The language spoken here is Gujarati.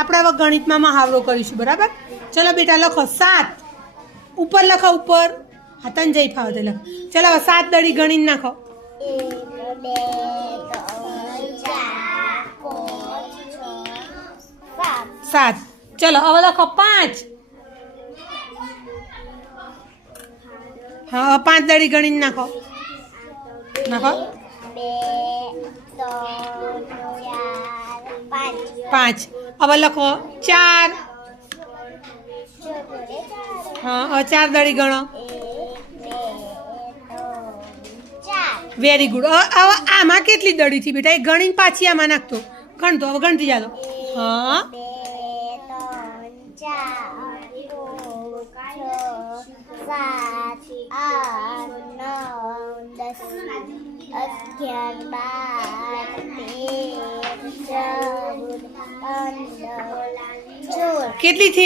આપણે હવે ગણિતમાં મહાવરો કરીશું બરાબર ચલો બેટા લખો 7 ઉપર લખો ઉપર હા તને જઈ ફાવે તે લખો ચલો હવે 7 દડી ગણીને નાખો 7 ચલો હવે લખો 5 હા 5 દડી ગણીને નાખો નાખો 5 હવે લખો 4 હા હવે 4 દડી ગણો વેરી ગુડ હવે આમાં કેટલી દડી થી બેટા એ ગણીને પાછી આમાં નાખતો ગણતો હવે ગણતી ચાલો હા 7 8 9 10 11 12 13 14 15 કેટલી થી